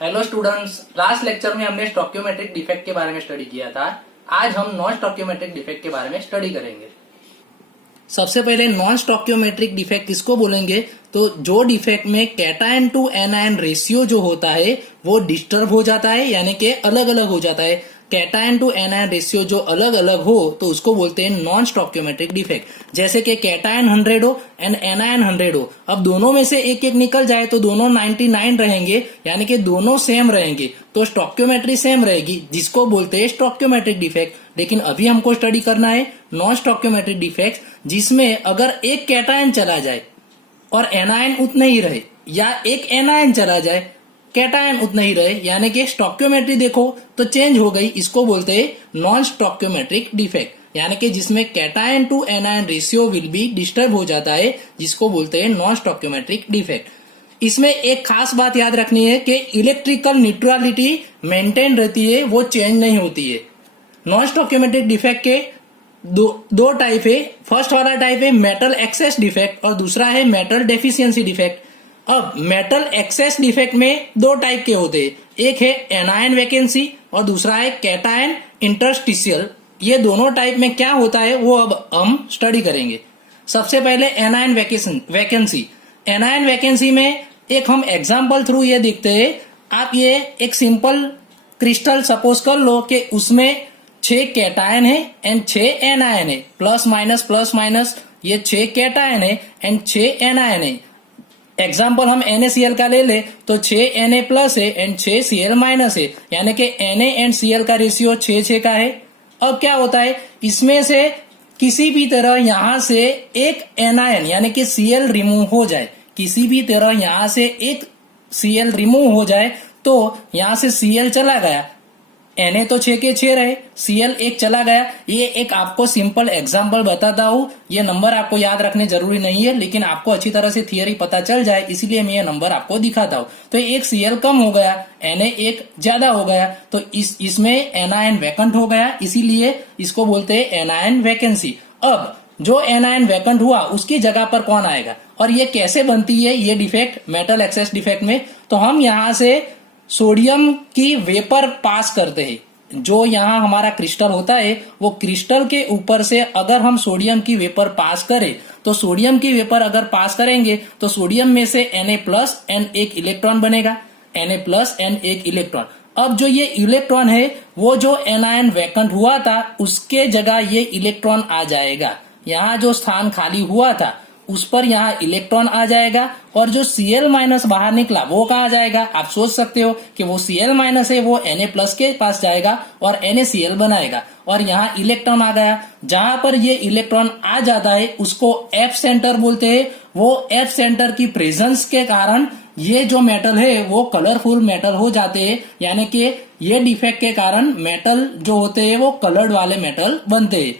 Hello students, last lecture में हमने stoichiometric defect के बारे में स्टडी किया था। आज हम नॉन स्टोक्योमेट्रिक डिफेक्ट के बारे में स्टडी करेंगे। सबसे पहले नॉन स्टोक्योमेट्रिक डिफेक्ट किसको बोलेंगे? तो जो डिफेक्ट में कैटायन टू एनायन रेशियो जो होता है वो डिस्टर्ब हो जाता है, यानी कि अलग अलग हो जाता है। कैटायन टू एनायन रेशियो जो अलग अलग हो तो उसको बोलते हैं नॉन स्टोक्योमेट्रिक डिफेक्ट। जैसे कि कैटायन 100 हो एंड एनायन 100 हो, अब दोनों में से एक एक निकल जाए तो दोनों 99 रहेंगे, यानी कि दोनों सेम रहेंगे, तो स्टोक्योमेट्री सेम रहेगी, जिसको बोलते हैं स्टोक्योमेट्रिक डिफेक्ट। लेकिन अभी हमको स्टडी करना है नॉन स्टोक्योमेट्रिक डिफेक्ट, जिसमें अगर एक कैटायन चला जाए और एनायन उतना ही रहे, या एक एनायन चला जाए कैटायन उतना ही रहे, यानी कि स्टोक्योमेट्री देखो तो चेंज हो गई, इसको बोलते हैं नॉन स्टोक्योमेट्रिक डिफेक्ट। यानी कि जिसमें cation to anion ratio will be disturb हो जाता है, जिसको बोलते हैं नॉन स्टोक्योमेट्रिक डिफेक्ट। इसमें एक खास बात याद रखनी है कि इलेक्ट्रिकल न्यूट्रलिटी मेंटेन रहती है, वो चेंज नहीं होती है। नॉन स्टोक्योमेट्रिक डिफेक्ट के दो टाइप है। फर्स्ट वाला टाइप है मेटल एक्सेस डिफेक्ट और दूसरा है मेटल डेफिशिएंसी डिफेक्ट। अब मेटल एक्सेस डिफेक्ट में दो टाइप के होते हैं, एक है एनायन वैकेंसी और दूसरा है कैटायन इंटरस्टिशियल। ये दोनों टाइप में क्या होता है वो अब हम स्टडी करेंगे। सबसे पहले एनायन वैकेंसी। एनायन वैकेंसी में एक हम एग्जांपल थ्रू ये देखते हैं। आप ये एक सिंपल क्रिस्टल सपोज कर लो कि उसमें 6 कैटायन है एंड 6 एनायन है, प्लस माइनस ये 6 कैटायन है एंड 6 एनायन है। एग्जाम्पल हम NaCl का ले ले तो 6 Na प्लस है एंड 6 Cl माइनस है, यानी कि Na एंड Cl का रेशियो 6 का है। अब क्या होता है, इसमें से किसी भी तरह यहां से एक एनायन यानी कि Cl रिमूव हो जाए, किसी भी तरह यहां से एक Cl रिमूव हो जाए तो यहां से Cl चला गया, Na तो 6 के 6 रहे, Cl एक चला गया। ये एक आपको सिंपल एग्जांपल बताता हूँ, ये नंबर आपको याद रखने जरूरी नहीं है, लेकिन आपको अच्छी तरह से थियरी पता चल जाए इसीलिए मैं ये नंबर आपको दिखाता हूँ। तो एक Cl कम हो गया, Na एक ज्यादा हो गया, तो इसमें एनायन वैकेंट हो गया, इसीलिए इसको बोलते हैं एनायन वैकेंसी। अब जो एनायन वैकेंट हुआ उसकी जगह पर कौन आएगा और ये कैसे बनती है ये डिफेक्ट मेटल एक्सेस डिफेक्ट में? तो हम यहाँ से सोडियम की वेपर पास करते हैं। जो यहाँ हमारा क्रिस्टल होता है वो क्रिस्टल के ऊपर से अगर हम सोडियम की वेपर पास करें तो सोडियम की वेपर अगर पास करेंगे तो सोडियम में से Na प्लस एंड एक इलेक्ट्रॉन बनेगा, Na प्लस एंड एक इलेक्ट्रॉन। अब जो ये इलेक्ट्रॉन है वो जो एनायन वैकेंट हुआ था उसके जगह ये इलेक्ट्रॉन आ जाएगा। यहाँ जो स्थान खाली हुआ था उस पर यहाँ इलेक्ट्रॉन आ जाएगा और जो Cl माइनस बाहर निकला वो कहाँ जाएगा? आप सोच सकते हो कि वो Cl माइनस है वो Na प्लस के पास जाएगा और NaCl बनाएगा और यहाँ इलेक्ट्रॉन आ गया। जहां पर ये इलेक्ट्रॉन आ जाता है उसको F सेंटर बोलते हैं। वो F सेंटर की प्रेजेंस के कारण ये जो मेटल है वो कलरफुल मेटल हो जाते हैं, यानी कि ये डिफेक्ट के कारण मेटल जो होते हैं वो कलर्ड वाले मेटल बनते हैं।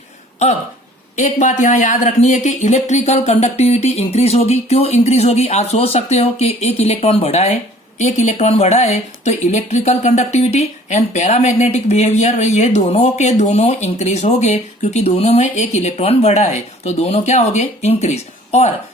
अब एक बात यहाँ याद रखनी है कि इलेक्ट्रिकल कंडक्टिविटी इंक्रीज होगी। क्यों इंक्रीज होगी? आप सोच सकते हो कि एक इलेक्ट्रॉन बढ़ा है तो electrical conductivity and paramagnetic behaviour ये दोनों के दोनों इंक्रीज हो गए, क्योंकि दोनों में एक इलेक्ट्रॉन बढ़ा है तो दोनों क्या हो गए? इंक्रीज। और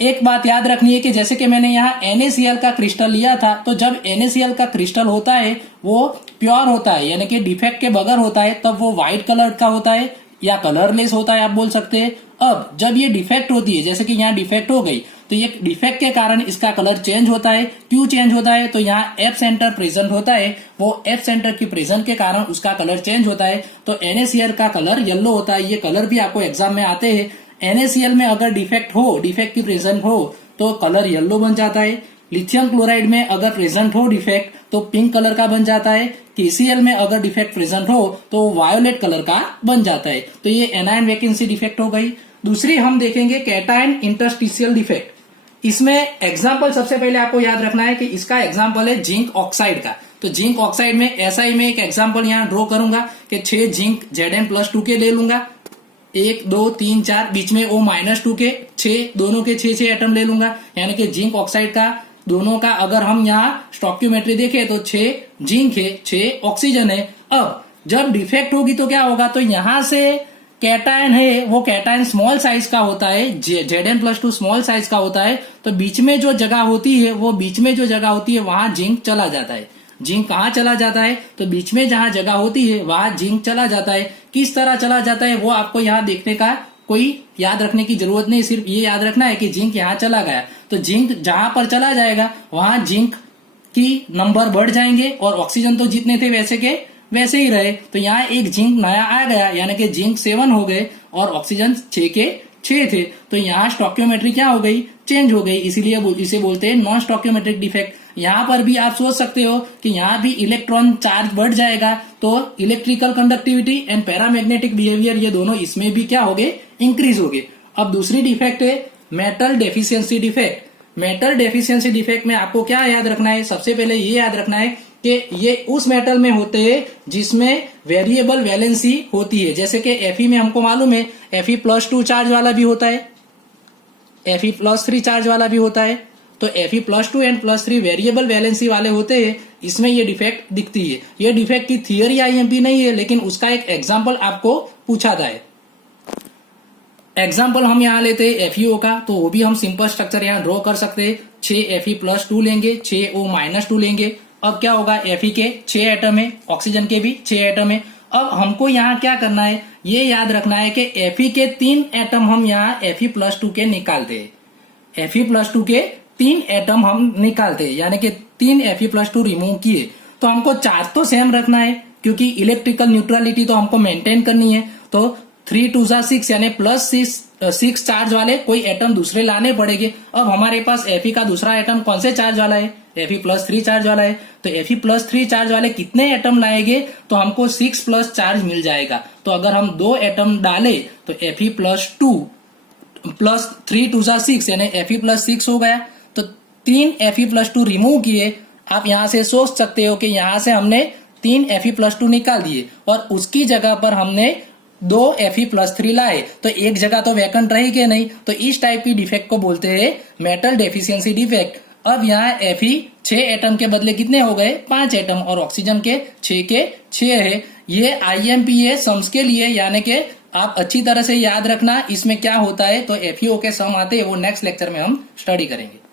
एक बात याद रखनी है कि जैसे कि मैंने यहाँ NaCl का क्रिस्टल लिया था, तो जब NaCl का क्रिस्टल होता है वो प्योर होता है, यानी कि डिफेक्ट के बगैर होता है, तब वो व्हाइट कलर का होता है या कलरलेस होता है, आप बोल सकते हैं। अब जब ये डिफेक्ट होती है, जैसे कि यहाँ डिफेक्ट हो गई, तो ये डिफेक्ट के कारण इसका कलर चेंज होता है। क्यों चेंज होता है? तो यहाँ F सेंटर प्रेजेंट होता है, वो F सेंटर की प्रेजेंट के कारण उसका कलर चेंज होता है। तो NaCl का कलर येलो होता है। ये कलर भी आपको एग्जाम में आते हैं। NaCl में अगर डिफेक्ट की प्रेजेंट हो तो कलर येलो बन जाता है। लिथियम क्लोराइड में अगर प्रेजेंट हो डिफेक्ट तो पिंक कलर का बन जाता है। KCl में अगर डिफेक्ट प्रेजेंट हो तो वायोलेट कलर का बन जाता है। तो ये एनायन वैकेंसी डिफेक्ट हो गई। दूसरी हम देखेंगे कैटायन इंटरस्टिशियल डिफेक्ट। इसमें एग्जाम्पल सबसे पहले आपको याद रखना है कि इसका एग्जाम्पल है जिंक ऑक्साइड का। तो जिंक ऑक्साइड में ऐसा ही मैं एक एग्जाम्पल यहाँ ड्रॉ करूंगा कि 6 जिंक Zn+2 के ले लूंगा, 1 2 3 4, बीच में O-2 के 6, दोनों के 6 एटम ले लूंगा, यानी कि जिंक ऑक्साइड का दोनों का अगर हम यहाँ स्टोक्योमेट्री देखें तो 6 जिंक है, 6 ऑक्सीजन है। अब जब डिफेक्ट होगी तो क्या होगा? तो यहाँ से कैटायन है वो कैटायन स्मॉल साइज का होता है, Zn+2 स्मॉल साइज का होता है, तो बीच में जो जगह होती है वहां जिंक चला जाता है। जिंक कहाँ चला जाता है? तो बीच में जहां जगह होती है वहां जिंक चला जाता है। किस तरह चला जाता है वो आपको यहाँ देखने का कोई याद रखने की जरूरत नहीं, सिर्फ ये याद रखना है कि जिंक यहाँ चला गया, तो जिंक जहां पर चला जाएगा वहां जिंक की नंबर बढ़ जाएंगे और ऑक्सीजन तो जितने थे वैसे के वैसे ही रहे। तो यहाँ एक जिंक नया आ गया, यानी कि जिंक 7 हो गए और ऑक्सीजन 6 के 6 थे, तो यहाँ स्टोक्योमेट्री क्या हो गई? चेंज हो गई, इसीलिए इसे बोलते हैं नॉन स्टोक्योमेट्रिक डिफेक्ट। यहाँ पर भी आप सोच सकते हो कि यहाँ भी इलेक्ट्रॉन चार्ज बढ़ जाएगा, तो electrical conductivity and paramagnetic behaviour ये दोनों इसमें भी क्या हो गए? इंक्रीज हो गए। अब दूसरी डिफेक्ट है metal deficiency defect. Metal deficiency defect में आपको क्या याद रखना है? सबसे पहले ये याद रखना है कि ये उस मेटल में होते हैं जिसमें वेरिएबल वैलेंसी होती है। जैसे कि Fe में हमको मालूम है Fe+2 चार्ज वाला भी होता है, Fe+3 चार्ज वाला भी होता है, तो Fe+2 एंड +3 वेरिएबल वैलेंसी वाले होते हैं, इसमें ये डिफेक्ट दिखती है। ये डिफेक्ट की थियरी IMP नहीं है, लेकिन उसका एक एग्जाम्पल आपको पूछा था। एग्जाम्पल हम यहाँ लेते हैं FeO का, तो वो भी हम सिंपल स्ट्रक्चर यहाँ ड्रॉ कर सकते हैं। 6 Fe+2 लेंगे, 6 O-2 लेंगे। अब क्या होगा? Fe के 6 एटम है, ऑक्सीजन के भी 6 एटम है। अब हमको यहाँ क्या करना है? ये याद रखना है कि Fe के 3 एटम हम यहाँ Fe+2 के निकालते हैं। Fe+2 के 3 एटम हम निकालते हैं, यानी कि 3 Fe+2 रिमूव किए, तो हमको चार्ज तो सेम रखना है क्योंकि इलेक्ट्रिकल न्यूट्रलिटी तो हमको मेंटेन करनी है। तो 3 2 6 यानी +6 चार्ज वाले कोई एटम दूसरे लाने पड़ेंगे। अब हमारे पास Fe का दूसरा एटम कौन से चार्ज वाला है? Fe+3 चार्ज वाला है, तो Fe+3 चार्ज वाले कितने एटम लाएंगे? तो हमको 6+ चार्ज मिल जाएगा। तो अगर हम 2 एटम डाले तो Fe+2 प्लस 3 2 6 यानी Fe+6 हो गया। तो 3 Fe+2 रिमूव किए। आप यहां से सोच सकते हो कि यहां से हमने 3 Fe+2 निकाल दिए और उसकी जगह पर हमने 2 Fe+3 लाए, तो एक जगह तो वैकेंट रहेगी नहीं। तो इस टाइप की डिफेक्ट को बोलते हैं मेटल डेफिशिएंसी डिफेक्ट। अब यहाँ Fe 6 एटम के बदले कितने हो गए? 5 एटम, और ऑक्सीजन के 6 के 6 है। ये IMP है सम्स के लिए, यानी कि आप अच्छी तरह से याद रखना इसमें क्या होता है। तो FeO के सम आते हैं, वो नेक्स्ट लेक्चर में हम स्टडी करेंगे।